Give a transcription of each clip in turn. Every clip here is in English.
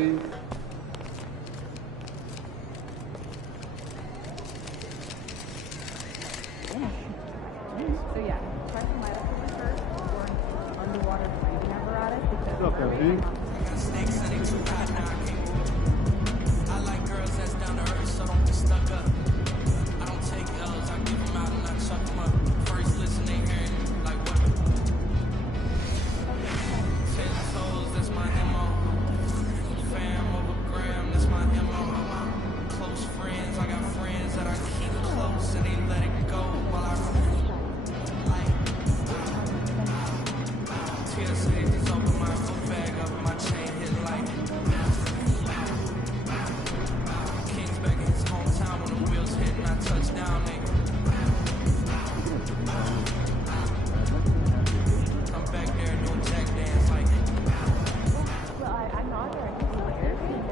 team. So yeah, pressure might have to be first or underwater breathing apparatus because What's up, Evan? I like girls that's down to earth, so don't get stuck up. I don't take L's, I give them out and I chuck them up. First listen, they hearing like what? 10 toes, that's my MO. Fam over gram, that's my MO. Close friends, I got friends that I keep close and they let it go while I TSA just open my book bag up and my chain hit light. King's back in his hometown when the wheels hit and I touch down, nigga. I'm back there doing jack dance like. Well, I'm not there. I think it's like everything.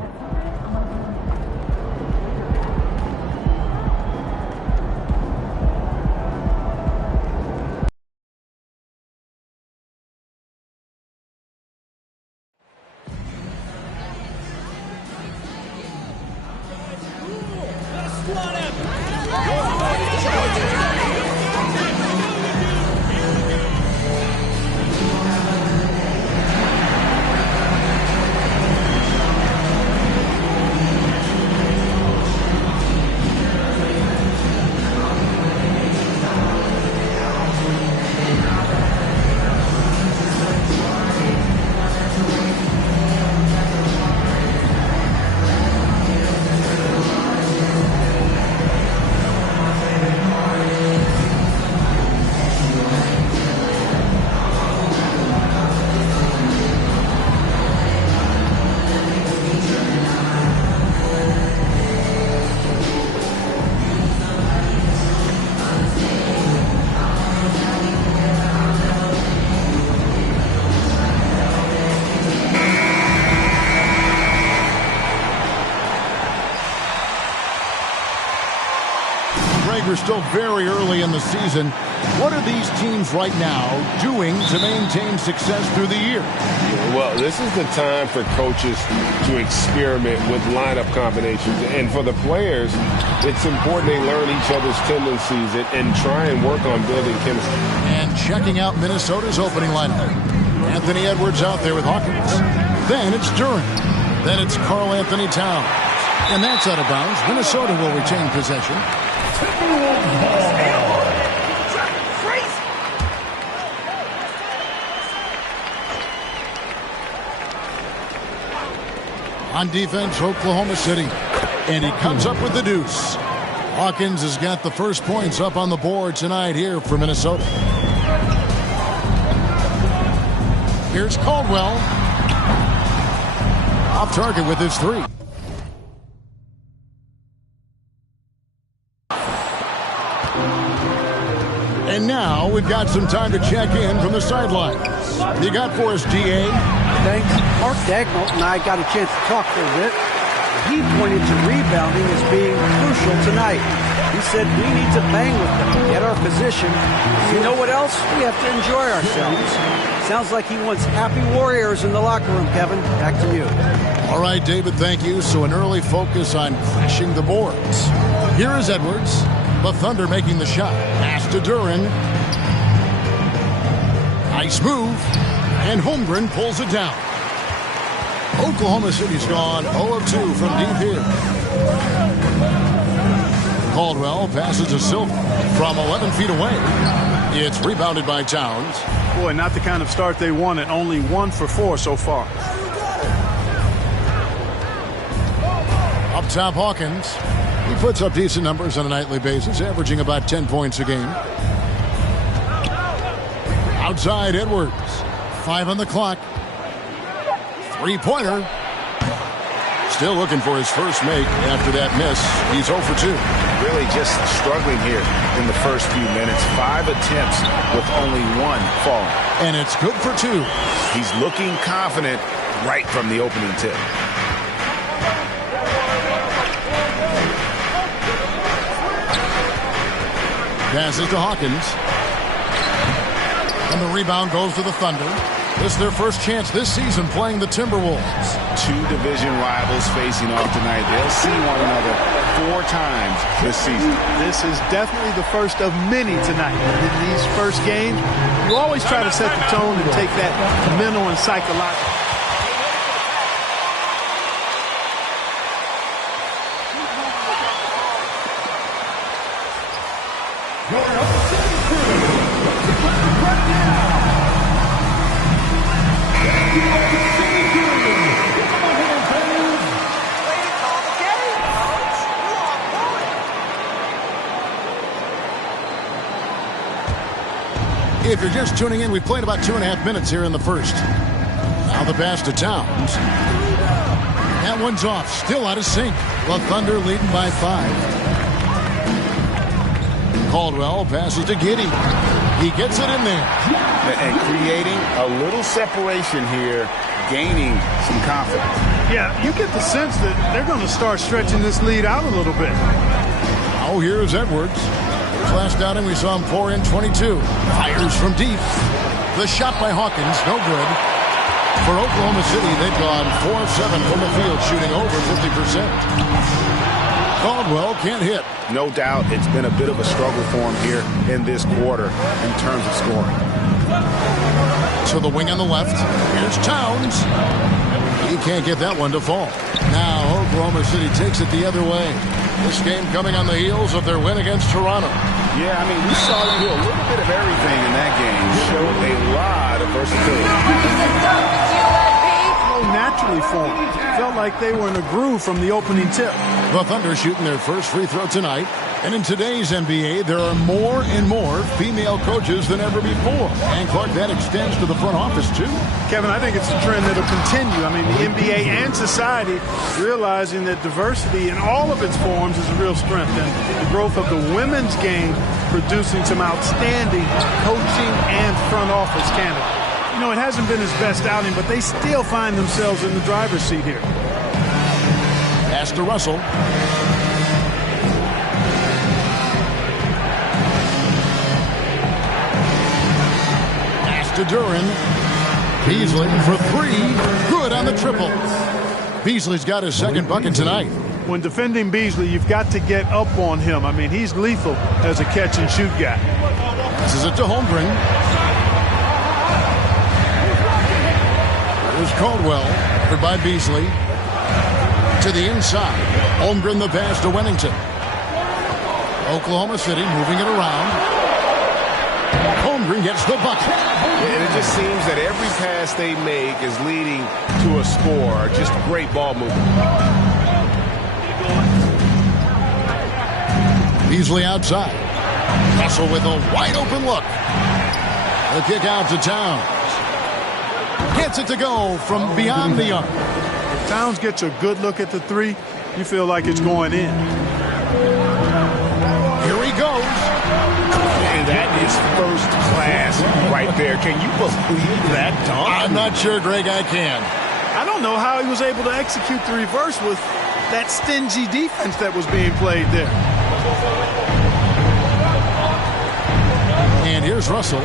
We're still very early in the season. What are these teams right now doing to maintain success through the year? Well, this is the time for coaches to experiment with lineup combinations. And for the players, it's important they learn each other's tendencies and try and work on building chemistry. And checking out Minnesota's opening lineup. Anthony Edwards out there with Hawkins. Then it's Duren. Then it's Karl Anthony Towns. And that's out of bounds. Minnesota will retain possession. On defense, Oklahoma City. And he comes up with the deuce. Hawkins has got the first points up on the board tonight here for Minnesota. Here's Caldwell. Off target with his three. And now we've got some time to check in from the sidelines. You got for us, DA? Thanks. Mark Dagnall and I got a chance to talk for a bit. He pointed to rebounding as being crucial tonight. He said we need to bang with them, get our position. You know what else? We have to enjoy ourselves. Sounds like he wants happy warriors in the locker room, Kevin. Back to you. All right, David, thank you. So an early focus on crashing the boards. Here is Edwards. The Thunder making the shot. Pass to Duren. Nice move. And Holmgren pulls it down. Oklahoma City's gone 0 of 2 from deep here. Caldwell passes to Silver from 11 feet away. It's rebounded by Towns. Boy, not the kind of start they wanted. Only 1 for 4 so far. Up top, Hawkins. He puts up decent numbers on a nightly basis, averaging about 10 points a game. Outside, Edwards. 5 on the clock. Three-pointer. Still looking for his first make after that miss. He's 0 for 2. Really just struggling here in the first few minutes. 5 attempts with only 1 falling. And it's good for 2. He's looking confident right from the opening tip. Passes to Hawkins. And the rebound goes to the Thunder. This is their first chance this season playing the Timberwolves. Two division rivals facing off tonight. They'll see one another 4 times this season. This is definitely the first of many tonight. In these first games, you always try to set the tone and take that mental and psychological. If you're just tuning in, we've played about 2.5 minutes here in the first. Now the pass to Towns. That one's off, still out of sync. The Thunder leading by 5. Caldwell passes to Giddey. He gets it in there. And creating a little separation here, gaining some confidence. Yeah, you get the sense that they're going to start stretching this lead out a little bit. Oh, here's Edwards. Last outing, we saw him pour in 22. Fires from deep. The shot by Hawkins, no good. For Oklahoma City, they've gone 4 of 7 from the field, shooting over 50%. Caldwell can't hit. No doubt it's been a bit of a struggle for him here in this quarter in terms of scoring. To the wing on the left. Here's Towns. He can't get that one to fall. Now Oklahoma City takes it the other way. This game coming on the heels of their win against Toronto. Yeah, I mean, we saw them do a little bit of everything in that game. Showed a lot of versatility. Naturally formed. Felt like they were in a groove from the opening tip. The Thunder shooting their first free throw tonight. And in today's NBA, there are more and more female coaches than ever before. And, Clark, that extends to the front office, too. Kevin, I think it's a trend that'll continue. I mean, the NBA and society realizing that diversity in all of its forms is a real strength. And the growth of the women's game producing some outstanding coaching and front office candidates. You know, it hasn't been his best outing, but they still find themselves in the driver's seat here. Pass to Russell. Pass to Duran. Beasley for 3. Good on the triple. Beasley's got his second bucket tonight. When defending Beasley, you've got to get up on him. I mean, he's lethal as a catch-and-shoot guy. Passes it to Holmgren. Here's Caldwell, covered by Beasley. To the inside. Holmgren the pass to Wennington. Oklahoma City moving it around. Holmgren gets the bucket. And it just seems that every pass they make is leading to a score. Just great ball movement. Beasley outside. Russell with a wide open look. The kick out to Towns. Gets it to go from beyond the arc. If Towns gets a good look at the 3, you feel like it's going in. Here he goes. And that is first class right there. Can you believe that dunk? I'm not sure, Greg, I can. I don't know how he was able to execute the reverse with that stingy defense that was being played there. And here's Russell.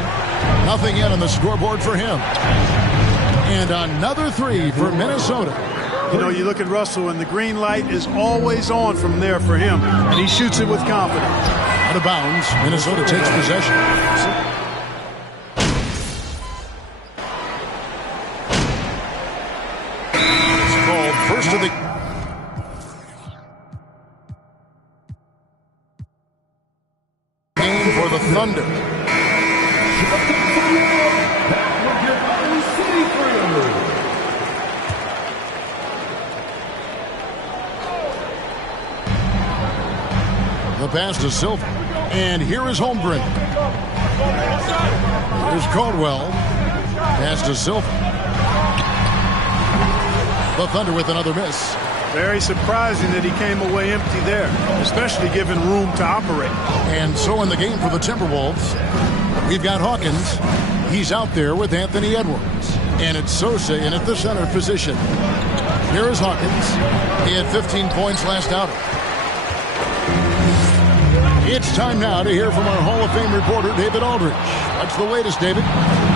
Nothing yet on the scoreboard for him. And another 3 for Minnesota. You know, you look at Russell, and the green light is always on from there for him. And he shoots it with confidence. Out of bounds. Minnesota takes possession. It's called first of the game for the Thunder. The pass to Silva. And here is Holmgren. Here's Caldwell. Pass to Silva. The Thunder with another miss. Very surprising that he came away empty there, especially given room to operate. And so in the game for the Timberwolves, we've got Hawkins. He's out there with Anthony Edwards. And it's Sosa in at the center position. Here is Hawkins. He had 15 points last outing. It's time now to hear from our Hall of Fame reporter, David Aldridge. What's the latest, David?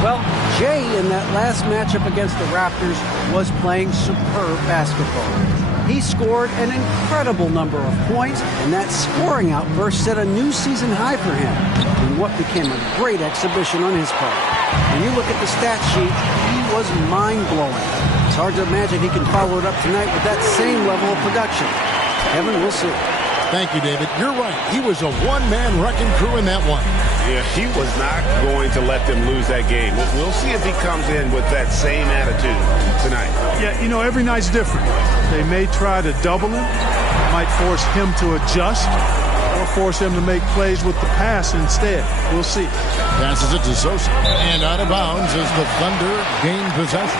Well, Jay in that last matchup against the Raptors was playing superb basketball. He scored an incredible number of points, and that scoring outburst set a new season high for him in what became a great exhibition on his part. When you look at the stat sheet, he was mind-blowing. It's hard to imagine he can follow it up tonight with that same level of production. Kevin, we'll see. Thank you, David. You're right. He was a one-man wrecking crew in that one. Yeah, he was not going to let them lose that game. We'll see if he comes in with that same attitude tonight. Yeah, you know, every night's different. They may try to double him, might force him to adjust, or force him to make plays with the pass instead. We'll see. Passes it to Sosa. And out of bounds as the Thunder gain possession.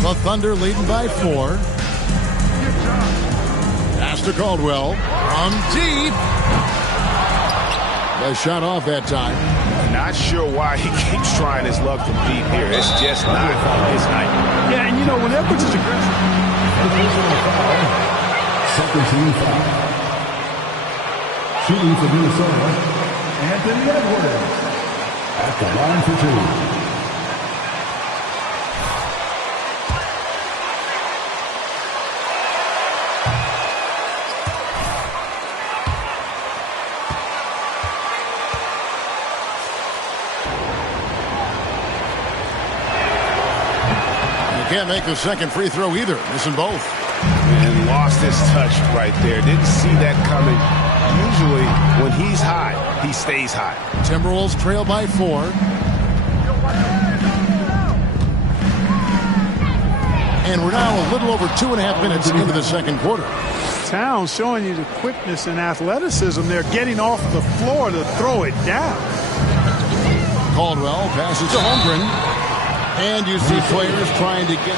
The Thunder leading by 4. Pass to Caldwell from deep. The shot off that time. Not sure why he keeps trying his luck from deep here. It's just not his night. Yeah, and you know, when Edwards is aggressive. Second team foul. Shooting for Minnesota, Anthony Edwards. At the line for 2. Can't make the second free throw either. Missing both. And lost his touch right there. Didn't see that coming. Usually, when he's hot, he stays hot. Timberwolves trail by 4. And we're now a little over 2.5 minutes into the second quarter. Towns showing you the quickness and athleticism. They're getting off the floor to throw it down. Caldwell passes to Holmgren. And you see players trying to get...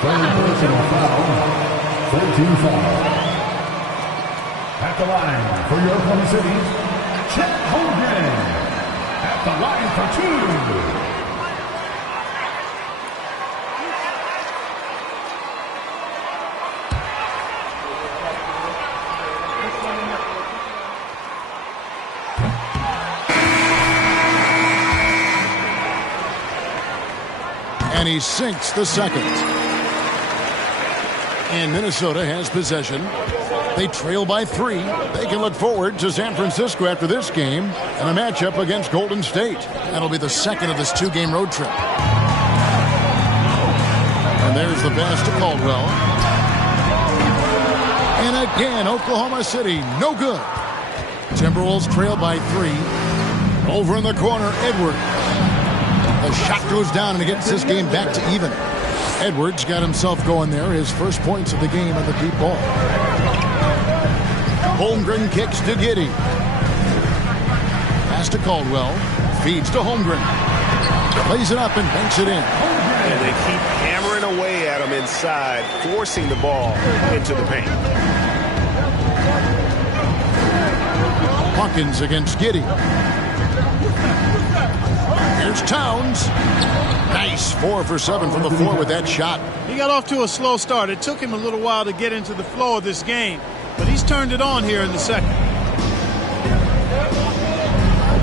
Third personal foul. 13 foul. At the line for your Oklahoma City, Chet Holmgren. At the line for 2. And he sinks the second. And Minnesota has possession. They trail by 3. They can look forward to San Francisco after this game and a matchup against Golden State. That'll be the second of this 2-game road trip. And there's the pass to Caldwell. And again, Oklahoma City, no good. Timberwolves trail by 3. Over in the corner, Edwards. The shot goes down, and it gets this game back to even. Edwards got himself going there. His first points of the game on the deep ball. Holmgren kicks to Giddey. Pass to Caldwell. Feeds to Holmgren. Plays it up and banks it in. And they keep hammering away at him inside, forcing the ball into the paint. Hawkins against Giddey. Here's Towns. Nice 4 for 7 from the floor with that shot. He got off to a slow start. It took him a little while to get into the flow of this game, but he's turned it on here in the second.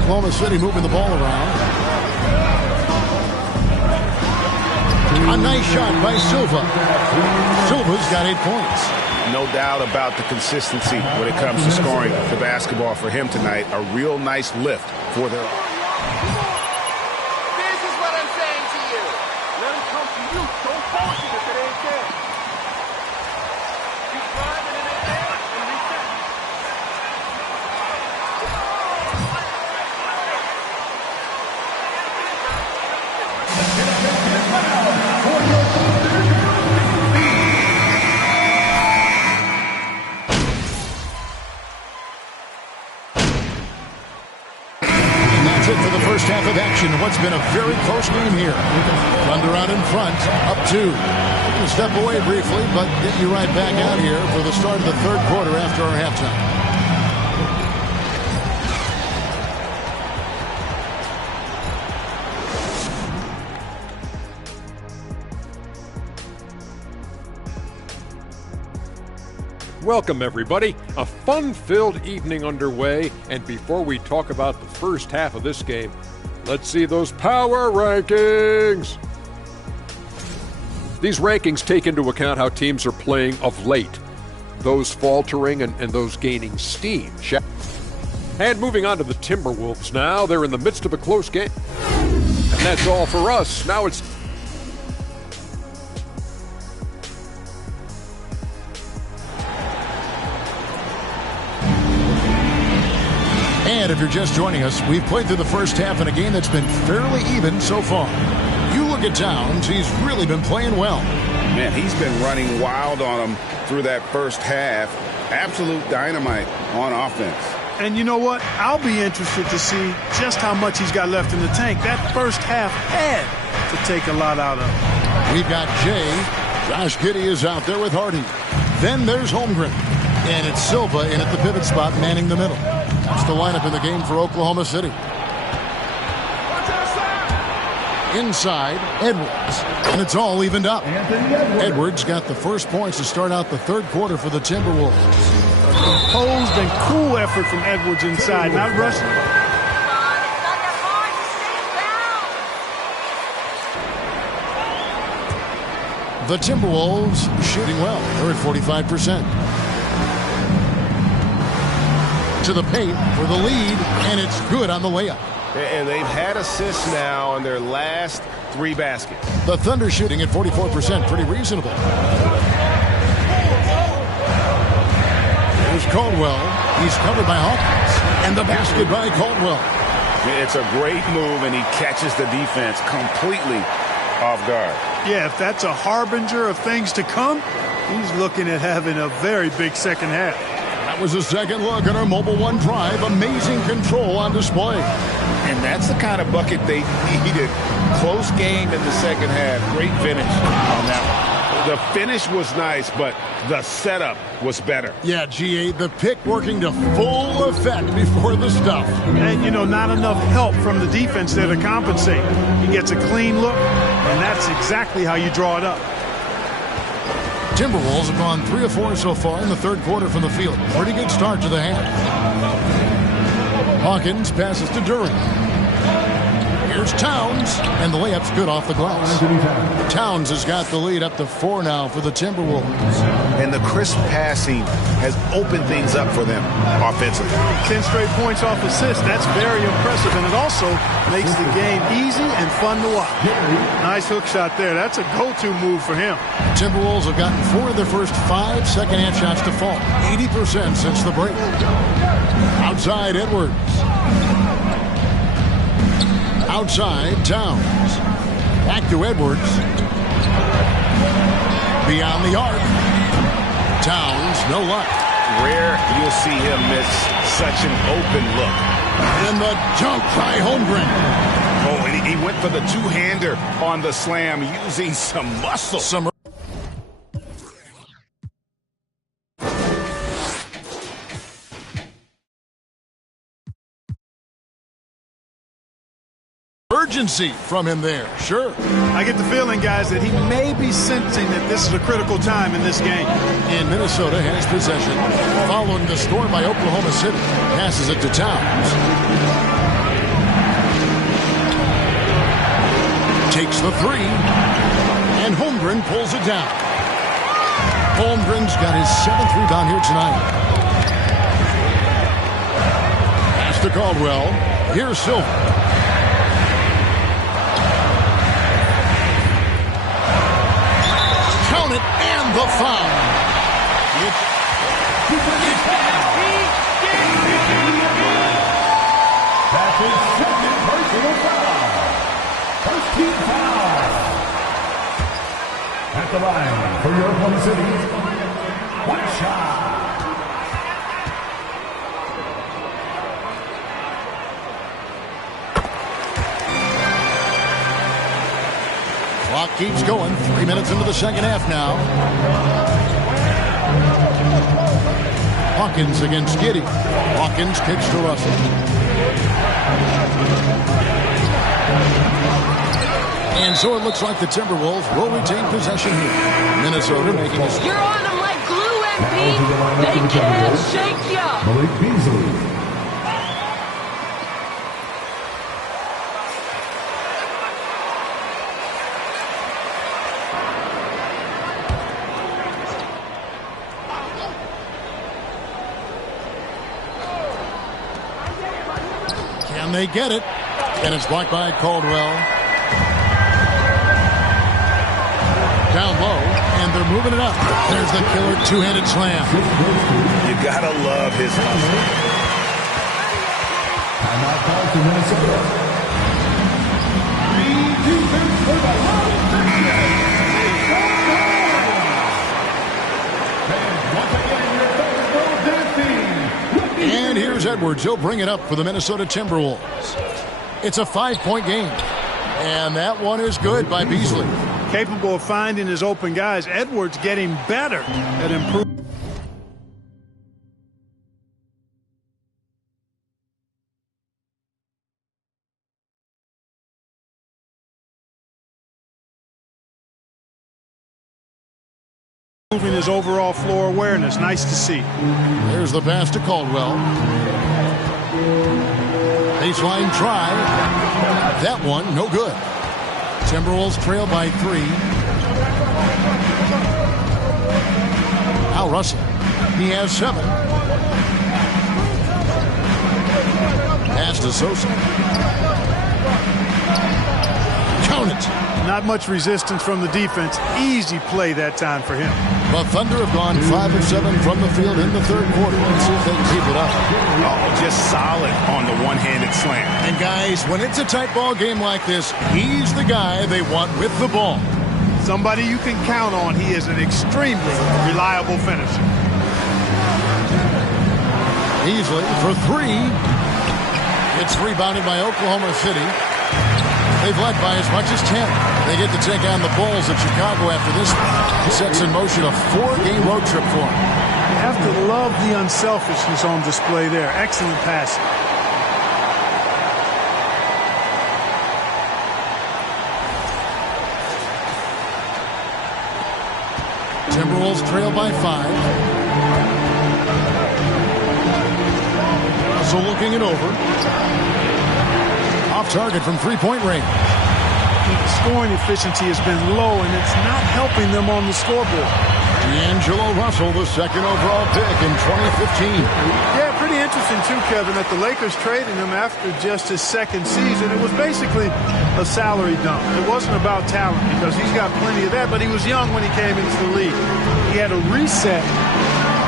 Oklahoma City moving the ball around. A nice shot by Silva. Silva's got 8 points. No doubt about the consistency when it comes to scoring the basketball for him tonight. A real nice lift for their... This is what I'm saying to you. Let him come to you. Don't force it if it ain't there. Keep driving it in there and reset. It for the first half of action. What's been a very close game here. Thunder out in front, up 2. We're going to step away briefly, but get you right back out here for the start of the third quarter after our halftime. Welcome, everybody. A fun-filled evening underway, and before we talk about the first half of this game, let's see those power rankings. These rankings take into account how teams are playing of late, those faltering and those gaining steam. And moving on to the Timberwolves now. They're in the midst of a close game. And that's all for us. Now it's... And if you're just joining us, we've played through the first half in a game that's been fairly even so far. You look at Towns, he's really been playing well. Man, he's been running wild on him through that first half. Absolute dynamite on offense. And you know what? I'll be interested to see just how much he's got left in the tank. That first half had to take a lot out of him. We've got Jay. Josh Giddey is out there with Hardy. Then there's Holmgren. And it's Silva in at the pivot spot, manning the middle. That's the lineup in the game for Oklahoma City. Inside, Edwards. And it's all evened up. Edwards got the first points to start out the third quarter for the Timberwolves. A composed and cool effort from Edwards inside, not rushing. The Timberwolves shooting well. They're at 45%. To the paint for the lead, and it's good on the layup. And they've had assists now on their last 3 baskets. The Thunder shooting at 44%, pretty reasonable. There's Caldwell. He's covered by Hawkins. And the basket by Caldwell. It's a great move, and he catches the defense completely off guard. Yeah, if that's a harbinger of things to come, he's looking at having a very big second half. That was a second look at our Mobile One drive. Amazing control on display. And that's the kind of bucket they needed. Close game in the second half. Great finish on that one. The finish was nice, but the setup was better. Yeah, GA, the pick working to full effect before the stuff. And, you know, not enough help from the defense there to compensate. He gets a clean look, and that's exactly how you draw it up. Timberwolves have gone 3 of 4 so far in the third quarter from the field. Pretty good start to the half. Hawkins passes to Duran. Here's Towns, and the layup's good off the glass. Towns has got the lead up to 4 now for the Timberwolves. And the crisp passing has opened things up for them offensively. 10 straight points off assists. That's very impressive, and it also makes the game easy and fun to watch. Nice hook shot there. That's a go-to move for him. Timberwolves have gotten 4 of their first 5 second-half shots to fall. 80% since the break. Outside, Edwards. Outside, Towns. Back to Edwards. Beyond the arc. Towns, no luck. Rare you'll see him miss such an open look. And the dunk by Holmgren. Oh, and he went for the two-hander on the slam using some muscle. Some urgency from him there, sure. I get the feeling, guys, that he may be sensing that this is a critical time in this game. And Minnesota has possession. Following the score by Oklahoma City. Passes it to Towns. Takes the three. And Holmgren pulls it down. Holmgren's got his 7th rebound here tonight. Pass to Caldwell. Here's Silver. Count it, and the foul. That's his second personal foul. First team foul. At the line for your Oklahoma City, one shot. Clock keeps going. 3 minutes into the second half now. Hawkins against Giddey. Hawkins kicks to Russell. And so it looks like the Timberwolves will retain possession here. Minnesota making a... You're on them like glue, MP. They can't shake ya. Malik Beasley. Can they get it? And it's blocked by Caldwell. Down low, and they're moving it up. There's the killer two-handed slam. You gotta love his hustle. Timeout call to Minnesota. And here's Edwards. He'll bring it up for the Minnesota Timberwolves. It's a 5-point game. And that one is good by Beasley. Capable of finding his open guys. Edwards getting better at improving. His overall floor awareness. Nice to see. There's the pass to Caldwell. Baseline try. That one, no good. Timberwolves trail by 3. Al Russell. He has 7. Pass to Sosa. Count it. Not much resistance from the defense. Easy play that time for him. The Thunder have gone 5 of 7 from the field in the third quarter. Let's see if they can keep it up. Oh, just solid on the one-handed slam. And guys, when it's a tight ball game like this, he's the guy they want with the ball. Somebody you can count on. He is an extremely reliable finisher. Beasley for 3. It's rebounded by Oklahoma City. They've led by as much as 10. They get to take on the Bulls at Chicago after this one. Sets in motion a 4-game road trip for them. You have to love the unselfishness on display there. Excellent passing. Timberwolves trail by 5. Russell looking it over. Off target from 3-point range. Scoring efficiency has been low, and it's not helping them on the scoreboard. D'Angelo Russell, the second overall pick in 2015. Yeah, pretty interesting, too, Kevin, that the Lakers traded him after just his second season. It was basically a salary dump. It wasn't about talent, because he's got plenty of that, but he was young when he came into the league. He had a reset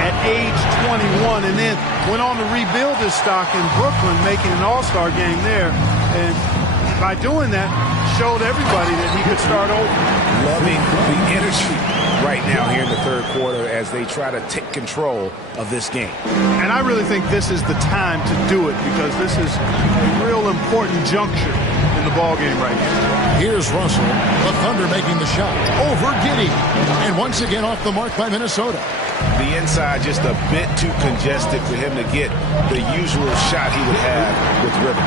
at age 21, and then went on to rebuild his stock in Brooklyn, making an all-star game there. And by doing that, showed everybody that he could start over. Loving the energy right now here in the third quarter as they try to take control of this game. And I really think this is the time to do it because this is a real important juncture in the ball game right now. Here's Russell. The Thunder making the shot over Giddey. And once again off the mark by Minnesota. The inside just a bit too congested for him to get the usual shot he would have with rhythm.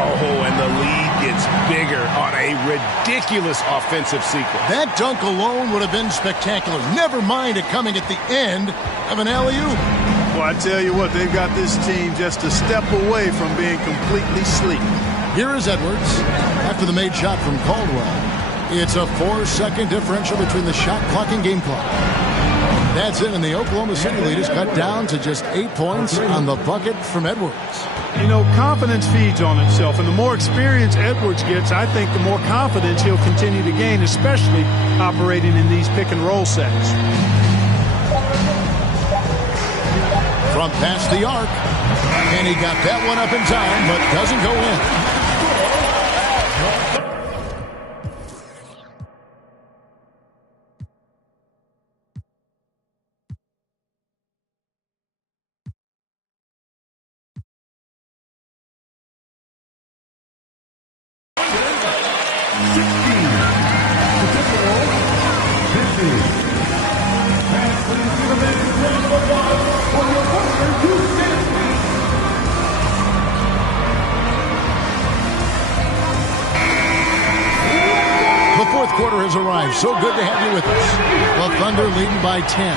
Oh, and the lead gets bigger on a ridiculous offensive sequence. That dunk alone would have been spectacular. Never mind it coming at the end of an alley-oop. Well, I tell you what, they've got this team just a step away from being completely sleep. Here is Edwards after the made shot from Caldwell. It's a 4-second differential between the shot clock and game clock. That's it, and the Oklahoma City lead is cut down to just 8 points on the bucket from Edwards. You know, confidence feeds on itself, and the more experience Edwards gets, I think the more confidence he'll continue to gain, especially operating in these pick-and-roll sets. From past the arc, and he got that one up in time, but doesn't go in. Quarter has arrived. So good to have you with us. The Thunder leading by 10.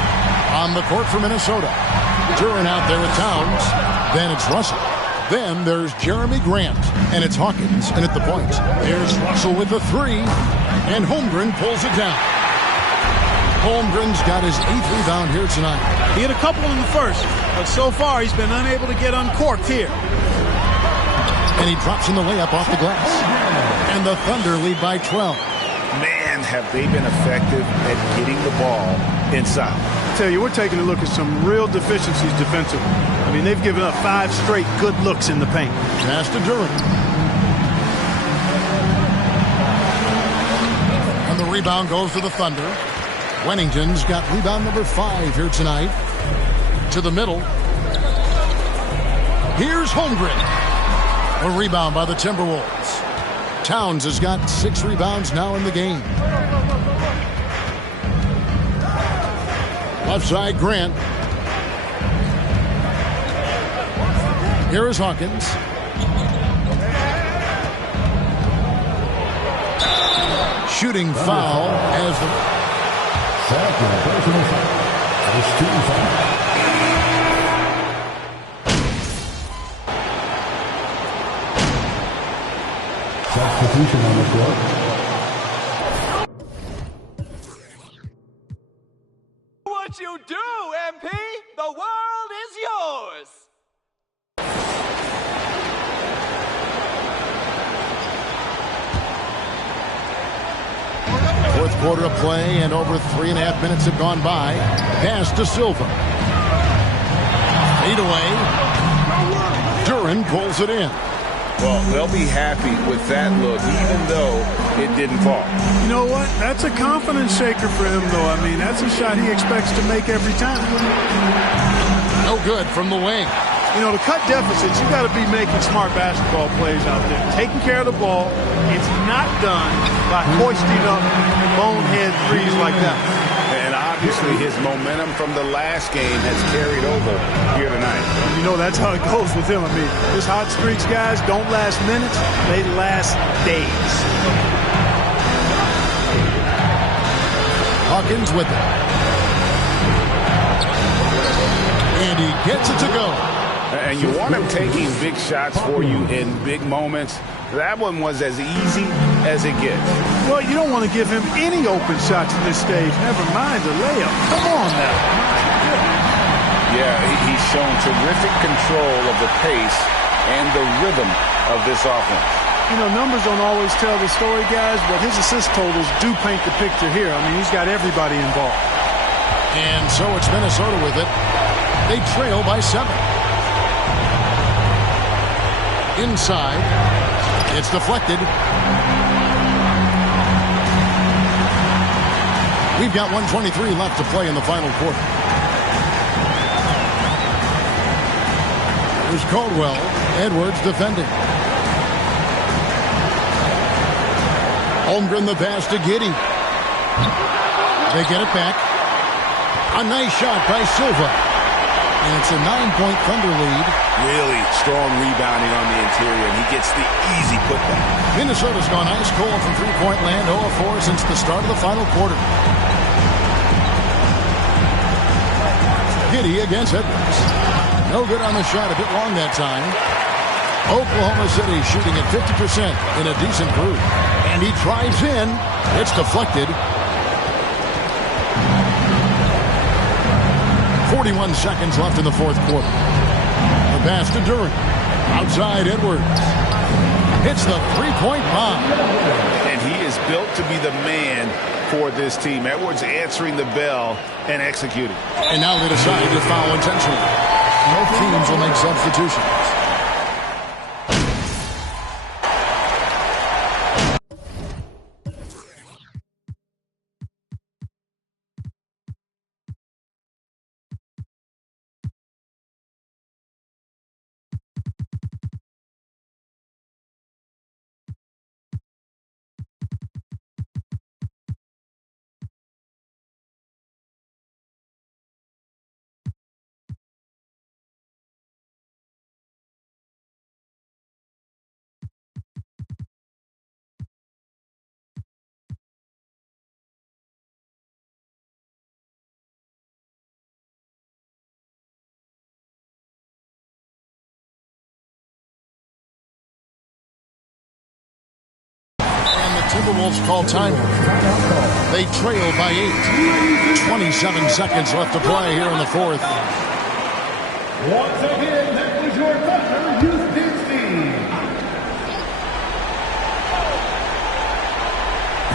On the court for Minnesota. Duran out there with Towns. Then it's Russell. Then there's Jeremy Grant. And it's Hawkins. And at the point, there's Russell with the three. And Holmgren pulls it down. Holmgren's got his 8th rebound here tonight. He had a couple in the first, but so far he's been unable to get uncorked here. And he drops in the layup off the glass. And the Thunder lead by 12. Man, have they been effective at getting the ball inside. I tell you, we're taking a look at some real deficiencies defensively. I mean, they've given up 5 straight good looks in the paint. Pass to Duran. And the rebound goes to the Thunder. Wennington's got rebound number 5 here tonight. To the middle. Here's Holmgren. A rebound by the Timberwolves. Towns has got 6 rebounds now in the game. Left side, Grant. Here is Hawkins. Shooting foul as the second personal foul. First team foul. Substitution on the floor. What you do, MP? The world is yours. Fourth quarter of play, and over 3.5 minutes have gone by. Pass to Silva. Fade away. Duran pulls it in. Well, they'll be happy with that look, even though it didn't fall. You know what? That's a confidence shaker for him, though. I mean, that's a shot he expects to make every time. No good from the wing. You know, to cut deficits, you got to be making smart basketball plays out there. Taking care of the ball. It's not done by hoisting up bonehead threes like that. And obviously his momentum from the last game has carried over here tonight. You know, that's how it goes with him. I mean, his hot streaks, guys, don't last minutes. They last days. Hawkins with it. And he gets it to go. And you want him taking big shots for you in big moments. That one was as easy as it gets. Well, you don't want to give him any open shots at this stage. Never mind the layup. Come on now. Yeah, he's shown terrific control of the pace and the rhythm of this offense. You know, numbers don't always tell the story, guys, but his assist totals do paint the picture here. I mean, he's got everybody involved. And so it's Minnesota with it. They trail by 7. Inside. It's deflected. We've got 1:23 left to play in the final quarter. Here's Caldwell. Edwards defending. Holmgren the pass to Giddey. They get it back. A nice shot by Silva. And it's a 9-point Thunder lead. Really strong rebounding on the interior, and he gets the easy putback. Minnesota's gone ice cold from three-point land, 0 of 4 since the start of the final quarter. Giddey against Edwards. No good on the shot, a bit long that time. Oklahoma City shooting at 50% in a decent group. And he drives in. It's deflected. 41 seconds left in the fourth quarter. The pass to Durant. Outside Edwards. Hits the three-point bomb. And he is built to be the man for this team. Edwards answering the bell and executing. And now they decide to foul intentionally. Both teams will make substitutions. Timberwolves call time. They trail by 8. 27 seconds left to play here in the fourth. Once again, that was your Thunder Houston team.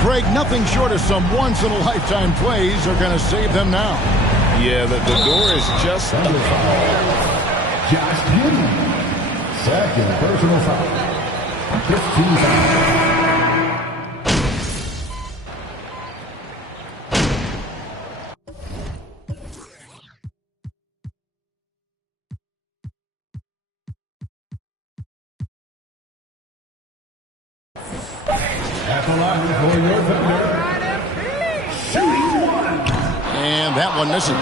Craig, nothing short of some once-in-a-lifetime plays are going to save them now. Yeah, the door is just Thunder foul. Josh Giddey. Second personal foul. 15 fouls. At the line for your Thunder, shooting one. And that one misses.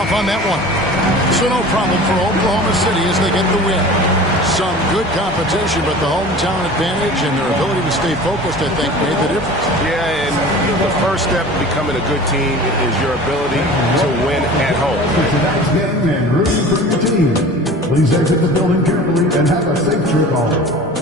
Off on that one. So no problem for Oklahoma City as they get the win. Some good competition, but the hometown advantage and their ability to stay focused, I think, made the difference. Yeah, and the first step in becoming a good team is your ability to win at home. Tonight's game and rooting for your team. Please exit the building carefully and have a safe trip home.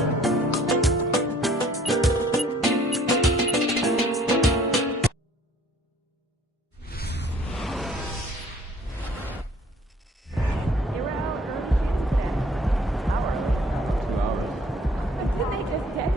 Did they just get?